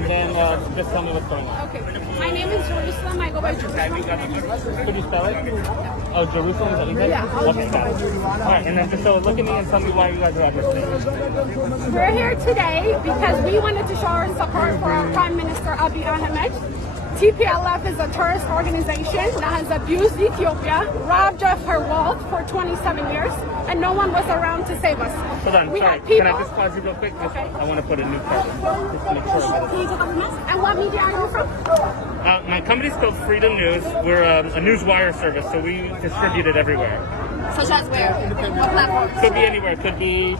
and then just tell me what's going on. Okay. My name is Jerusalem. I go by Jerusalem. Could you spell it? Oh, Jerusalem, is that what you said? Yeah. Okay, got it. All right, and then just so look at me and tell me why you guys are at this thing. We're here today because we wanted to show our support for our Prime Minister Abiy Ahmed. TPLF is a terrorist organization that has abused Ethiopia, robbed of her wealth for 27 years, and no one was around to save us. Hold on, We sorry. had people. Can I just pause you real quick? Okay. I want to put a new question. Just to make sure I get it. And what media are you from? My company's called Freedom News. We're a news wire service, so we distribute it everywhere. Such as where? What platform? Could be anywhere. Could be,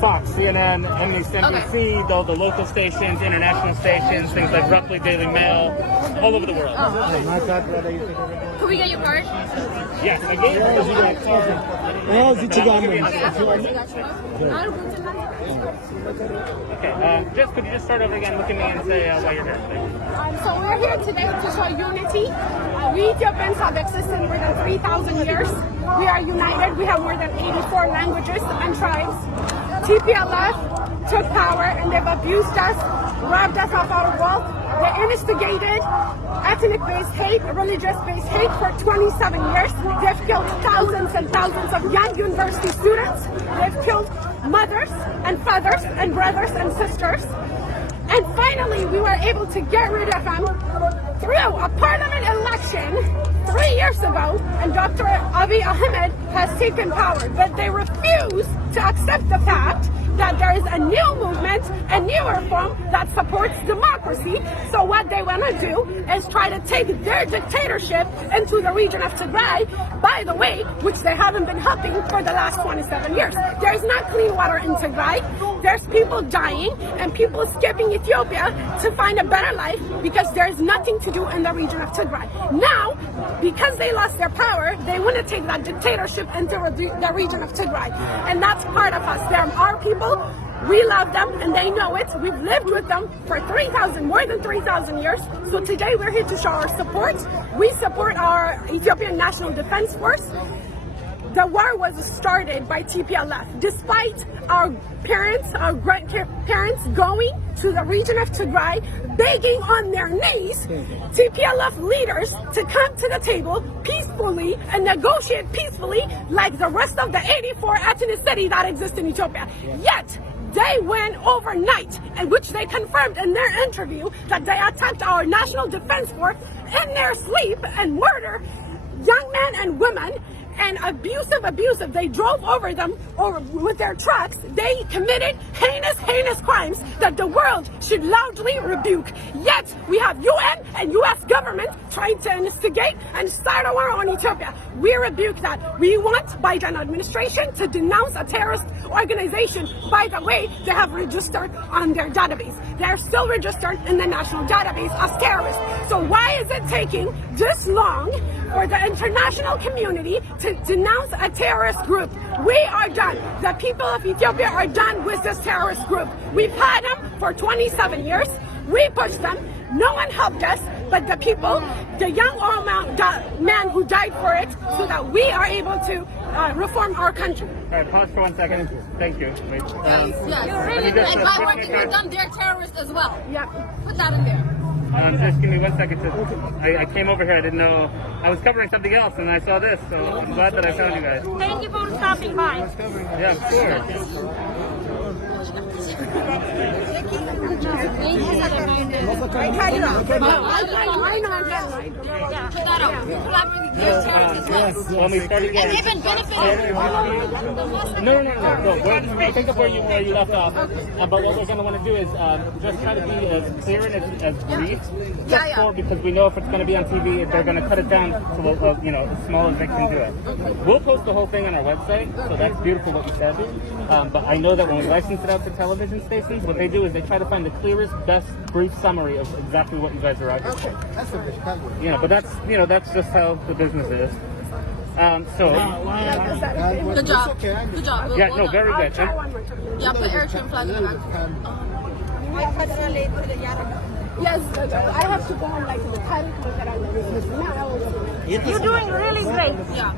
Fox, CNN, MSNBC, all the local stations, international stations, things like Roughly Daily Mail, all over the world. Can we get your card? Yes, I gave you that card. Okay, just could you just start over again, look at me and say why you're here? So we're here today to show unity. We Ethiopians have existed more than 3,000 years. We are united. We have more than 84 languages and tribes. TPLF took power and they've abused us, robbed us of our wealth. They instigated ethnic-based hate, religious-based hate for 27 years. They've killed thousands and thousands of young university students. They've killed mothers and fathers and brothers and sisters. And finally, we were able to get rid of them through a parliament election 3 years ago, and Dr. Abiy Ahmed has taken power. But they refuse to accept the fact that there is a new movement, a new reform that supports democracy. So what they want to do is try to take their dictatorship into the region of Tigray, by the way, which they haven't been helping for the last 27 years. There's not clean water in Tigray. There's people dying and people escaping Ethiopia to find a better life because there's nothing to do in the region of Tigray. Now, because they lost their power, they want to take that dictatorship into the region of Tigray. And that's part of us. They're our people. We love them and they know it. We've lived with them for more than 3,000 years. So today we're here to show our support. We support our Ethiopian National Defense Force. The war was started by TPLF. Despite our parents, our grandparents going to the region of Tigray, begging on their knees, TPLF leaders to come to the table peacefully and negotiate peacefully like the rest of the 84 ethnicity that exist in Ethiopia. Yet, they went overnight, in which they confirmed in their interview that they attacked our National Defense Force in their sleep and murder young men and women. And abusive. They drove over them with their trucks. They committed heinous crimes that the world should loudly rebuke. Yet we have UN and US government trying to instigate and start a war on Ethiopia. We rebuke that. We want Biden administration to denounce a terrorist organization. By the way, they have registered on their database. They're still registered in the national database as terrorists. So why is it taking this long for the international community to denounce a terrorist group? We are done. The people of Ethiopia are done with this terrorist group. We've had them for 27 years. We pushed them. No one helped us, but the people, the young old man who died for it, so that we are able to reform our country. All right, pause for 1 second. Thank you. Wait. Yes. You're really good. And by working with them, they're terrorists as well. Yep. Put that in there. Just give me 1 second. I came over here. I didn't know. I was covering something else, and I saw this, so I'm glad that I found you guys. Thank you for stopping by. Yeah, sure. When we started getting... And they've been benefiting. No. Think of where you left off. But what we're going to want to do is just try to be as clear and as brief. Because we know if it's going to be on TV, they're going to cut it down to as small as they can do it. We'll post the whole thing on our website, so that's beautiful what you said. But I know that when we license it out to television stations, what they do is they try to find the clearest, best brief summary of exactly what you guys are arguing. Okay. But that's just how the business is. Good job. Good job. Yeah, no, very good. Yeah, put air trim flag in the back. Yes, I have to go on like the You're doing really great. Yeah.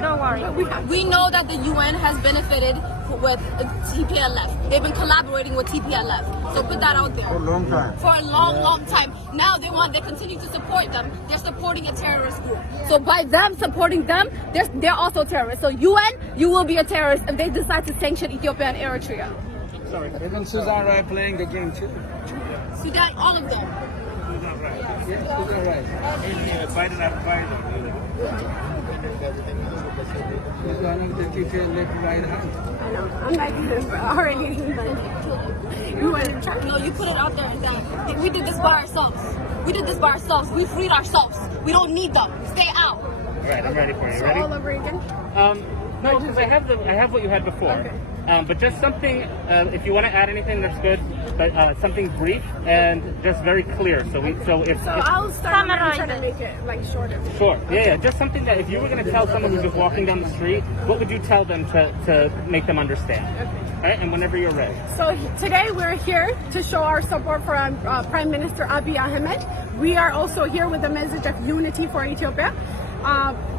Don't worry. We know that the UN has benefited with TPLF. They've been collaborating with TPLF. So put that out there. For a long time. For a long time. Now they continue to support them. They're supporting a terrorist group. So by them supporting them, they're also terrorists. So UN, you will be a terrorist if they decide to sanction Ethiopia and Eritrea. Sorry. Even Sudan Rai playing the game too. Sudan, all of them. Yeah, Sudan Rai. Biden after Biden. He's one of the TPLF right hand. I know. I'm like already. You want to try? No, you put it out there that we did this by ourselves. We did this by ourselves. We freed ourselves. We don't need them. Stay out. All right, I'm ready for you. So Ready? all over again? No, because I have what you had before. Okay. But just something, if you want to add anything, that's good. But something brief and just very clear. So I'll start and try to make it like shorter. Sure. Yeah. Just something that if you were going to tell someone who's just walking down the street, what would you tell them to make them understand? Okay. All right, and whenever you're ready. So today we're here to show our support for Prime Minister Abiy Ahmed. We are also here with the message of unity for Ethiopia.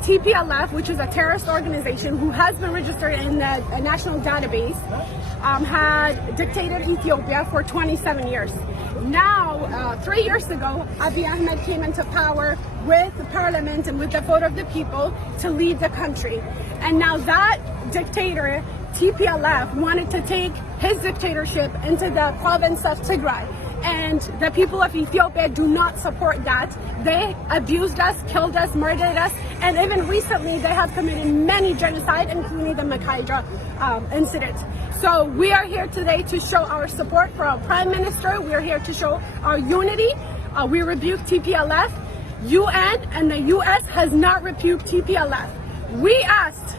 TPLF, which is a terrorist organization who has been registered in the national database, had dictated Ethiopia for 27 years. Now, 3 years ago, Abiy Ahmed came into power with the parliament and with the vote of the people to lead the country. And now that dictator, TPLF, wanted to take his dictatorship into the province of Tigray. And the people of Ethiopia do not support that. They abused us, killed us, murdered us, and even recently they have committed many genocide, including the Makaidra incident. So we are here today to show our support for our Prime Minister. We are here to show our unity. We rebuke TPLF. UN and the US has not rebuked TPLF. We asked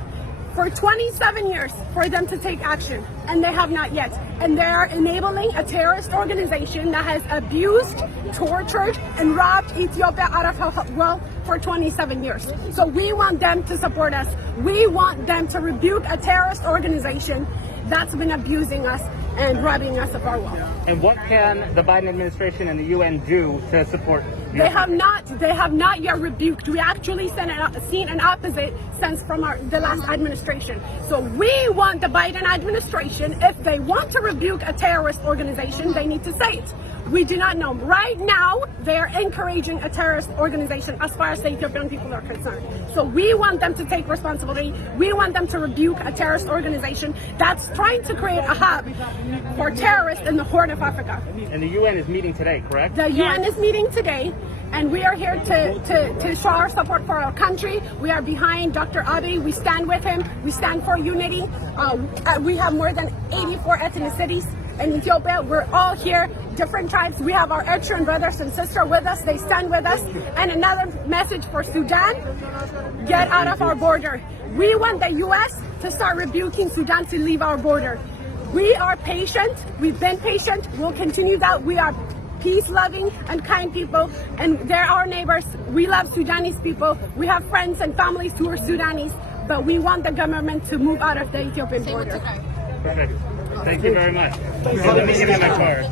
for 27 years for them to take action, and they have not yet. And they are enabling a terrorist organization that has abused, tortured, and robbed Ethiopia out of her wealth for 27 years. So we want them to support us. We want them to rebuke a terrorist organization that's been abusing us and robbing us of our wealth. And what can the Biden administration and the UN do to support you? They have not yet rebuked. We actually seen an opposite sense from the last administration. So we want the Biden administration, if they want to rebuke a terrorist organization, they need to say it. We do not know. Right now, they are encouraging a terrorist organization as far as the Ethiopian people are concerned. So we want them to take responsibility. We want them to rebuke a terrorist organization that's trying to create a hub for terrorists in the Horn of Africa. And the UN is meeting today, correct? The UN is meeting today, and we are here to show our support for our country. We are behind Dr. Abiy. We stand with him. We stand for unity. We have more than 84 ethnicities in Ethiopia. We're all here, different tribes. We have our Eritrean brothers and sisters with us. They stand with us. And another message for Sudan, get out of our border. We want the U.S. to start rebuking Sudan to leave our border. We are patient. We've been patient. We'll continue that. We are peace-loving and kind people, and they're our neighbors. We love Sudanese people. We have friends and families who are Sudanese, but we want the government to move out of the Ethiopian border. Perfect. Thank you very much. Let me give you my card.